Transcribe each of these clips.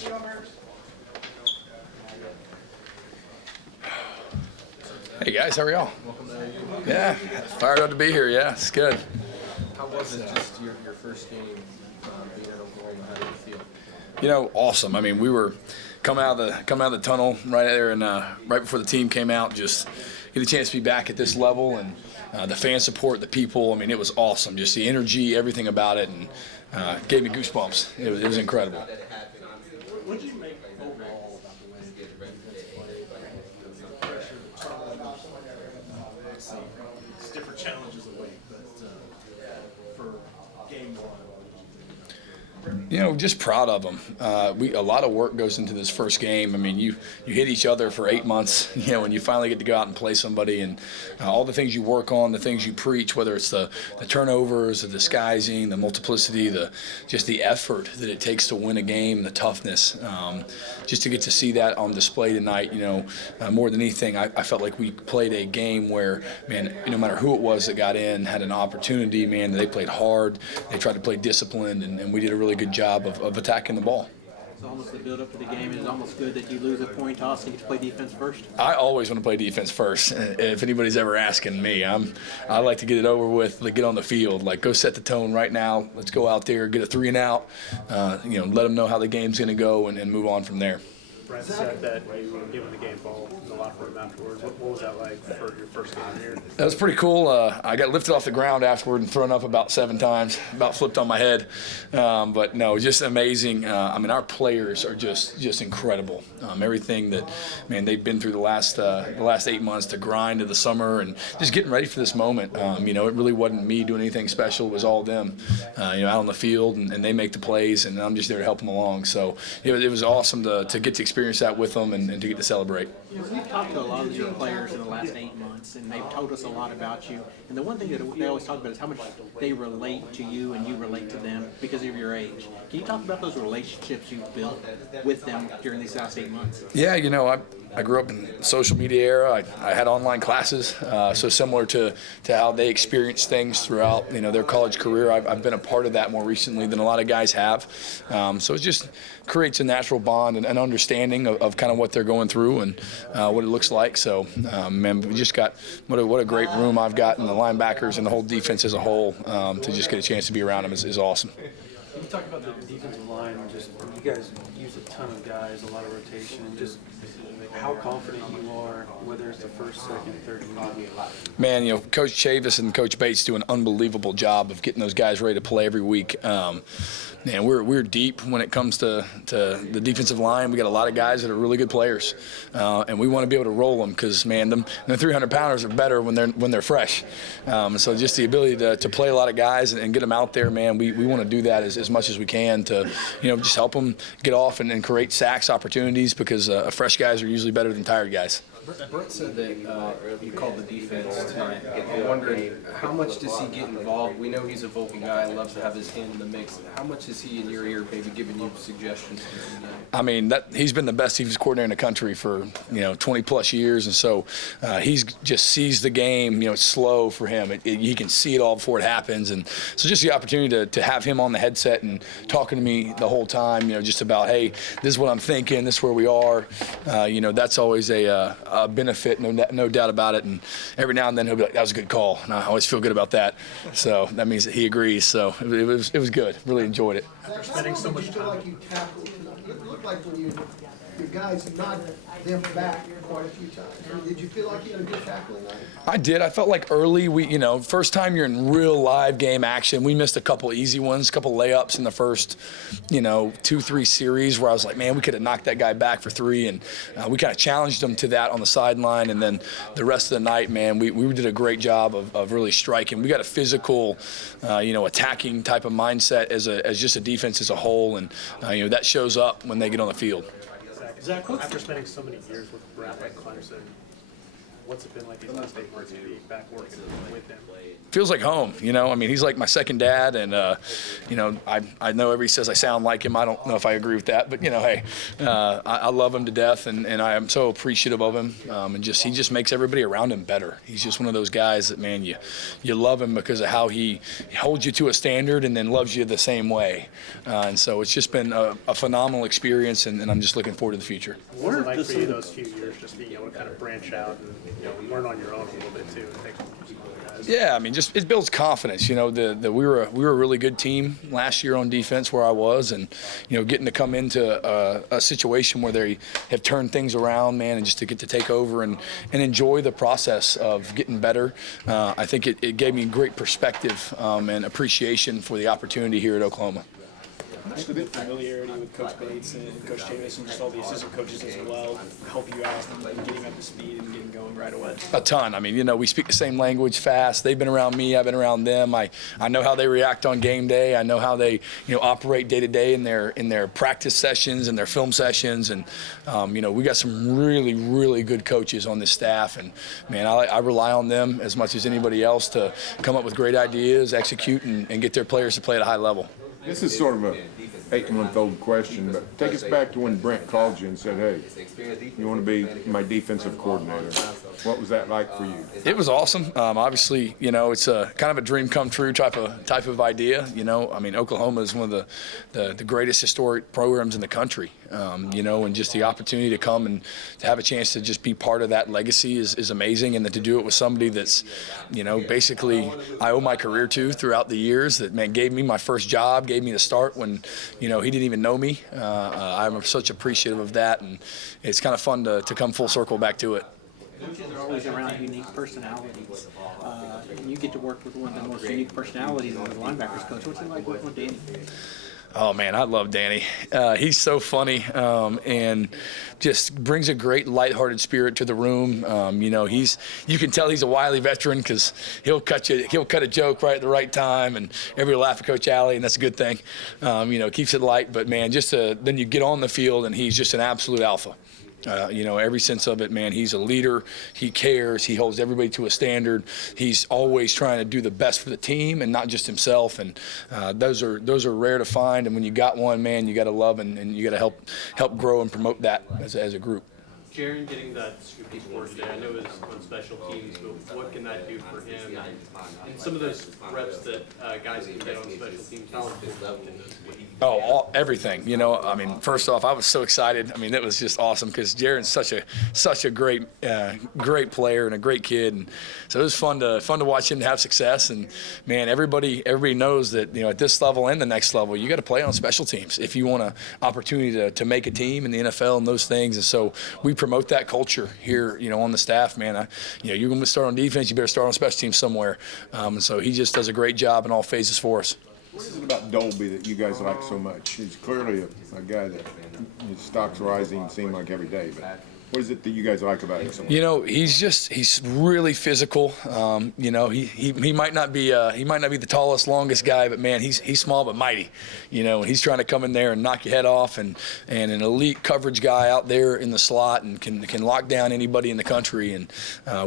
Hey guys, how are y'all? Yeah, fired up to be here. Yeah, it's good. How was it just your first game being at Oklahoma? How did it feel? You know, awesome. I mean, we were coming out of the tunnel right there, and right before the team came out, just get a chance to be back at this level, and the fan support, the people. I mean, it was awesome. Just the energy, everything about it, and gave me goosebumps. It was incredible. What did you make overall about the way the defense played? The pressure, the turnovers, obviously, it's different challenges away, but for game one, You know, just proud of them. A lot of work goes into this first game. I mean, you hit each other for 8 months, you know, and you finally get to go out and play somebody, and all the things you work on, the things you preach, whether it's the turnovers, the disguising, the multiplicity, just the effort that it takes to win a game, the toughness. Just to get to see that on display tonight, you know, more than anything, I felt like we played a game where, man, no matter who it was that got in, had an opportunity, man, they played hard, they tried to play disciplined, and we did a really good job of attacking the ball. It's almost the build-up to the game. It's almost good that you lose a coin toss and you get to play defense first. I always want to play defense first. If anybody's ever asking me, I like to get it over with, like get on the field, like go set the tone right now. Let's go out there, get a 3 and out, you know, let them know how the game's going to go, and move on from there. Brent said that you were given the game ball in the locker room afterwards. What was that like for your first game here? That was pretty cool. I got lifted off the ground afterward and thrown up about 7 times, about flipped on my head. But no, just amazing. I mean, our players are just incredible. Everything that, man, they've been through the last 8 months to grind to the summer and just getting ready for this moment. You know, it really wasn't me doing anything special. It was all them, you know, out on the field, and they make the plays, and I'm just there to help them along. So it was awesome to get to experience that with them and to get to celebrate. You know, we've talked to a lot of your players in the last 8 months, and they've told us a lot about you. And the one thing that they always talk about is how much they relate to you and you relate to them because of your age. Can you talk about those relationships you've built with them during these last 8 months? Yeah, you know, I grew up in the social media era. I had online classes, so similar to how they experience things throughout, you know, their college career. I've been a part of that more recently than a lot of guys have. So it just creates a natural bond and an understanding of kind of what they're going through and what it looks like. So, man, we just got what a great room I've got, and the linebackers and the whole defense as a whole. To just get a chance to be around them is awesome. Can you talk about the defensive line? Just you guys use a ton of guys, a lot of rotation, and just how confident you are, whether it's the first, second, third, and fourth. Man, you know, Coach Chavis and Coach Bates do an unbelievable job of getting those guys ready to play every week. Man, we're deep when it comes to the defensive line. We got a lot of guys that are really good players, and we want to be able to roll them because, man, the 300-pounders are better when they're fresh. So just the ability to play a lot of guys and get them out there, man, we want to do that as much as we can to, you know, just help them get off and create sacks opportunities because fresh guys are usually better than tired guys. Brent said that you called the defense tonight. I'm wondering, how much does he get involved? We know he's a vocal guy, loves to have his hand in the mix. How much is he in your ear, maybe giving you suggestions? I mean, he's been the best defensive coordinator in the country for, you know, 20-plus years, and so he's just sees the game. You know, it's slow for him. He can see it all before it happens, and so just the opportunity to have him on the headset and talking to me the whole time, you know, just about, hey, this is what I'm thinking, this is where we are. You know, that's always a benefit, no doubt about it. And every now and then he'll be like, "That was a good call," and I always feel good about that. So that means that he agrees. So it was good. Really enjoyed it. After spending so much time. Like you tackled, it looked like when your guys knocked them back quite a few times. Did you feel like you had a good tackling night? I did. I felt like early, you know, first time you're in real live game action, we missed a couple easy ones, a couple layups in the first, you know, 2-3 series where I was like, man, we could have knocked that guy back for 3, and we kind of challenged him to that on the sideline. And then the rest of the night, man, we did a great job of really striking. We got a physical, you know, attacking type of mindset as just a defense as a whole, and you know, that shows up when they get on the field. Zach, after spending so many years with Brent at Clemson, What's it been like these last 8 months to be back working with him? Feels like home, I mean, he's like my second dad, and I know everybody says I sound like him. I don't know if I agree with that, but hey, I love him to death, and I am so appreciative of him, and he just makes everybody around him better. He's just one of those guys that, man, you love him because of how he holds you to a standard and then loves you the same way, and so it's just been a phenomenal experience, and I'm just looking forward to the future. What was it like for you those few years, just being able to kind of branch out and learn on your own a little bit too, and take guys? Yeah, I mean, just it builds confidence. We were a really good team last year on defense where I was, and getting to come into a situation where they have turned things around, man, and just to get to take over and enjoy the process of getting better. I think it gave me great perspective and appreciation for the opportunity here at Oklahoma. How much did the familiarity with Coach Bates and Coach Chavis and just all the assistant coaches as well help you out in getting up to speed and getting going right away? A ton. I mean, we speak the same language fast. They've been around me. I've been around them. I know how they react on game day. I know how they, operate day to day in their practice sessions and their film sessions. And, we got some really, really good coaches on this staff. And, man, I rely on them as much as anybody else to come up with great ideas, execute, and get their players to play at a high level. This is sort of a 8-month-old question, but take us back to when Brent called you and said, hey, you want to be my defensive coordinator. What was that like for you? It was awesome. Obviously, it's a kind of a dream come true type of idea. I mean, Oklahoma is one of the greatest historic programs in the country. And just the opportunity to come and to have a chance to just be part of that legacy is amazing, and then to do it with somebody that's, basically I owe my career to throughout the years, that, man, gave me my first job, gave me the start when, he didn't even know me. I'm such appreciative of that, and it's kind of fun to come full circle back to it. Coaches are always around unique personalities. And you get to work with one of the most unique personalities as a linebackers coach. What's it like working with Danny? Oh, man, I love Danny. He's so funny and just brings a great lighthearted spirit to the room. You can tell he's a wily veteran because he'll cut a joke right at the right time, and everybody will laugh at Coach Alley, and that's a good thing. Keeps it light, but, man, then you get on the field, and he's just an absolute alpha. Every sense of it, man, he's a leader. He cares. He holds everybody to a standard. He's always trying to do the best for the team and not just himself. And those are rare to find. And when you got one, man, you got to love and you got to help grow and promote that as a group. Jaron getting that scoop piece of work today, I know it was on special teams, but what can that do for him? And some of those reps that guys can get on special teams, how important can those be? Everything. I mean, first off, I was so excited. I mean, it was just awesome because Jaron's such a great player and a great kid, and so it was fun to watch him have success. And, man, everybody knows that at this level and the next level, you got to play on special teams if you want an opportunity to make a team in the NFL and those things. And so we promote that culture here, on the staff, man. You're going to start on defense, you better start on special teams somewhere. And so he just does a great job in all phases for us. What is it about Dolby that you guys like so much? He's clearly a guy that his stock's rising, seems like every day, but what is it that you guys like about him so much? He's really physical. He might not be the tallest, longest guy, but, man, he's small but mighty. And he's trying to come in there and knock your head off, and an elite coverage guy out there in the slot, and can lock down anybody in the country. And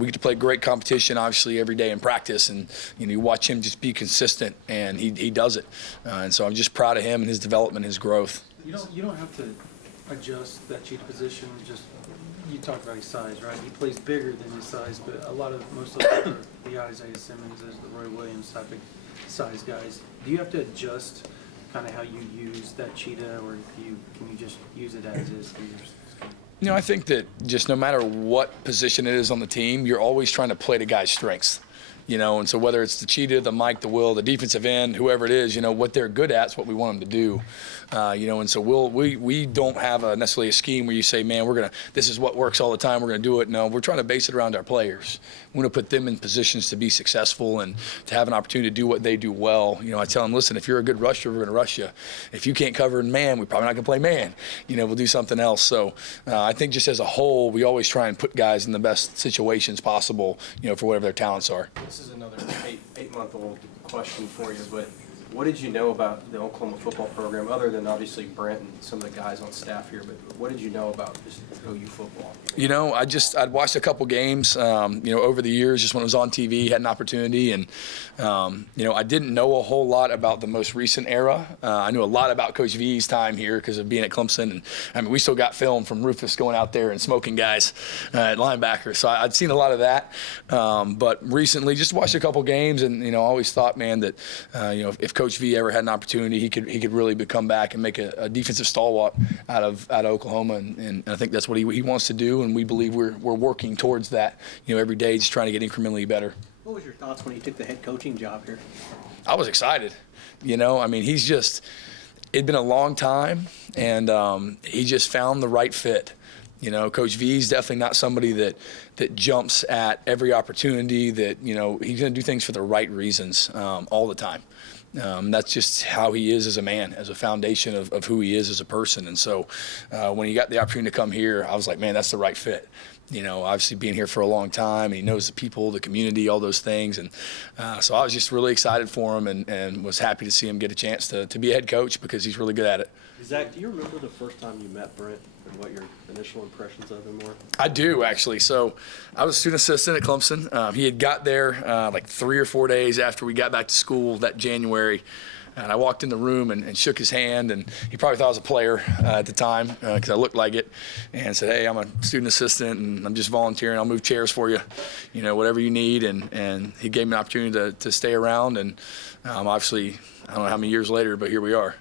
we get to play great competition, obviously, every day in practice, and you watch him just be consistent, and he does it. And so I'm just proud of him and his development, his growth. You don't have to adjust that cheetah position. Just you talked about his size, right? He plays bigger than his size, but most of them are the Isaiah Simmons, as the Roy Williams type of size guys. Do you have to adjust kind of how you use that cheetah, or can you just use it as is? I think that just no matter what position it is on the team, you're always trying to play to guys' strengths. And so whether it's the cheetah, the Mike, the Will, the defensive end, whoever it is, what they're good at is what we want them to do. And so we don't have necessarily a scheme where you say, man, this is what works all the time, we're going to do it. No, we're trying to base it around our players. We want to put them in positions to be successful and to have an opportunity to do what they do well. I tell them, listen, if you're a good rusher, we're going to rush you. If you can't cover in man, we're probably not going to play man. We'll do something else. So I think just as a whole, we always try and put guys in the best situations possible, for whatever their talents are. This is another eight-month-old question for you, but What did you know about the Oklahoma football program, other than obviously Brent and some of the guys on staff here, but what did you know about just OU football? You know, I'd watched a couple games, over the years, just when it was on TV, had an opportunity. And, I didn't know a whole lot about the most recent era. I knew a lot about Coach V's time here because of being at Clemson. And, we still got film from Rufus going out there and smoking guys at linebacker. So I'd seen a lot of that. But recently, just watched a couple games and, I always thought, man, that, if Coach V ever had an opportunity, he could really come back and make a defensive stalwart out of Oklahoma. And I think that's what he wants to do. And we believe we're working towards that, every day, just trying to get incrementally better. What was your thoughts when you took the head coaching job here? I was excited. It'd been a long time, and he just found the right fit. Coach V is definitely not somebody that jumps at every opportunity, that, he's going to do things for the right reasons all the time. That's just how he is as a man, as a foundation of who he is as a person. And so when he got the opportunity to come here, I was like, man, that's the right fit. Obviously being here for a long time, he knows the people, the community, all those things. And so I was just really excited for him and was happy to see him get a chance to be a head coach because he's really good at it. Zach, do you remember the first time you met Brent and what your initial impressions of him were? I do, actually. So I was a student assistant at Clemson. He had got there like 3 or 4 days after we got back to school that January. And I walked in the room and shook his hand, and he probably thought I was a player at the time because I looked like it, and said, hey, I'm a student assistant, and I'm just volunteering. I'll move chairs for you, whatever you need. And he gave me an opportunity to stay around, and obviously, I don't know how many years later, but here we are.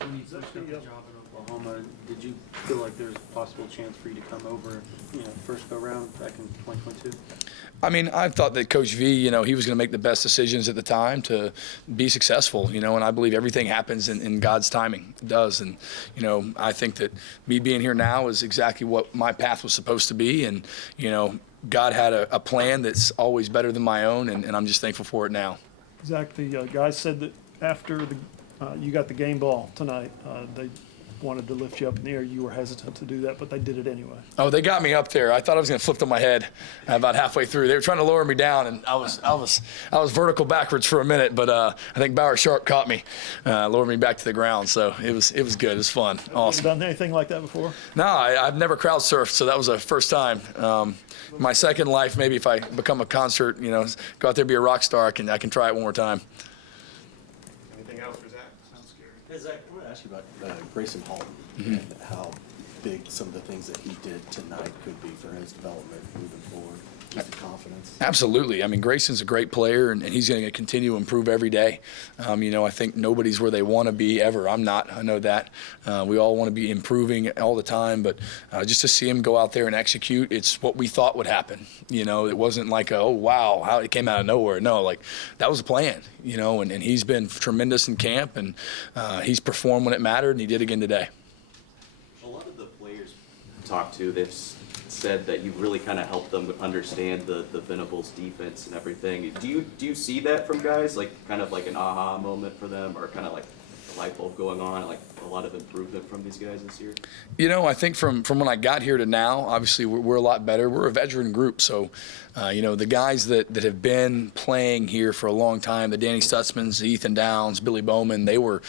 When you first got the job in Oklahoma, did you feel like there was a possible chance for you to come over, first go around back in 2022? I thought that Coach V, he was going to make the best decisions at the time to be successful, and I believe everything happens in God's timing. It does. And, I think that me being here now is exactly what my path was supposed to be. And, God had a plan that's always better than my own, and I'm just thankful for it now. Zach, the guys said that after you got the game ball tonight, they wanted to lift you up in the air. You were hesitant to do that, but they did it anyway. Oh, they got me up there. I thought I was going to flip on my head about halfway through. They were trying to lower me down, and I was vertical backwards for a minute, but I think Bauer Sharp caught me, lowered me back to the ground. So it was good. It was fun. Awesome. Have you done anything like that before? No, I've never crowd surfed, so that was the first time. My second life, maybe if I become a concert, go out there, be a rock star, I can try it one more time. Anything else for Zach? Sounds scary. Hey, Zach, I want to ask you about Grayson Hall and how big some of the things that he did tonight could be for his development moving forward. Just the confidence. Absolutely. Grayson's a great player, and he's going to continue to improve every day. I think nobody's where they want to be ever. I'm not. I know that. We all want to be improving all the time, but just to see him go out there and execute, it's what we thought would happen. It wasn't like, oh, wow, how it came out of nowhere. No, that was a plan, and he's been tremendous in camp, and he's performed when it mattered, and he did again today. A lot of the players talked to, they've said that you really kind of helped them understand the Venables defense and everything. Do you see that from guys, kind of like an aha moment for them, or kind of like a light bulb going on, like a lot of improvement from these guys this year? I think from when I got here to now, obviously we're a lot better. We're a veteran group, so the guys that have been playing here for a long time, the Danny Stutzmans, the Ethan Downs, Billy Bowman, they were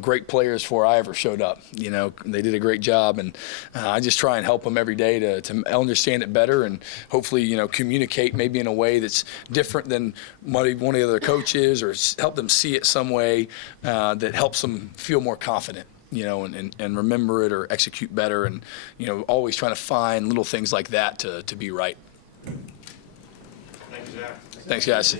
great players before I ever showed up. They did a great job, and I just try and help them every day to understand it better, and hopefully communicate maybe in a way that's different than one of the other coaches, or help them see it some way that helps them feel more confident. And remember it or execute better, and always trying to find little things like that to be right. Thank you, Zach. Thanks, guys.